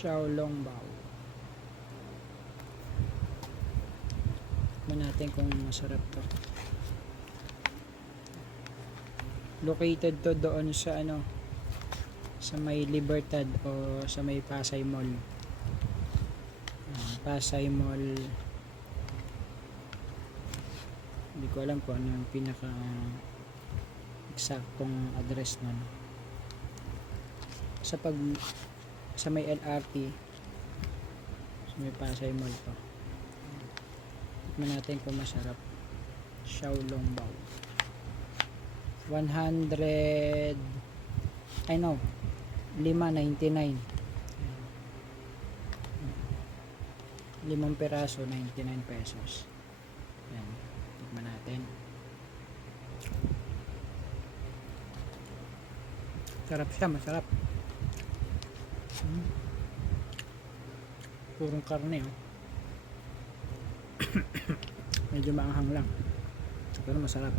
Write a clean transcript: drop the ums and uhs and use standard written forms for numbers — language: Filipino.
Xiaolongbao. Tignan natin kung masarap to. Located to doon sa ano, sa may Libertad o sa may Pasay Mall. Pasay Mall. Hindi ko alam kung ano yung pinaka eksaktong address nun. Sa may LRT, sa may Pasay Mall to. Tignan natin kung masarap. Xiaolongbao. 100 I know 5.99. 5 peraso 99 pesos. Yan, tikman natin. Sarap siya, masarap. Purong karne, oh. Medyo maanghang lang pero masarap.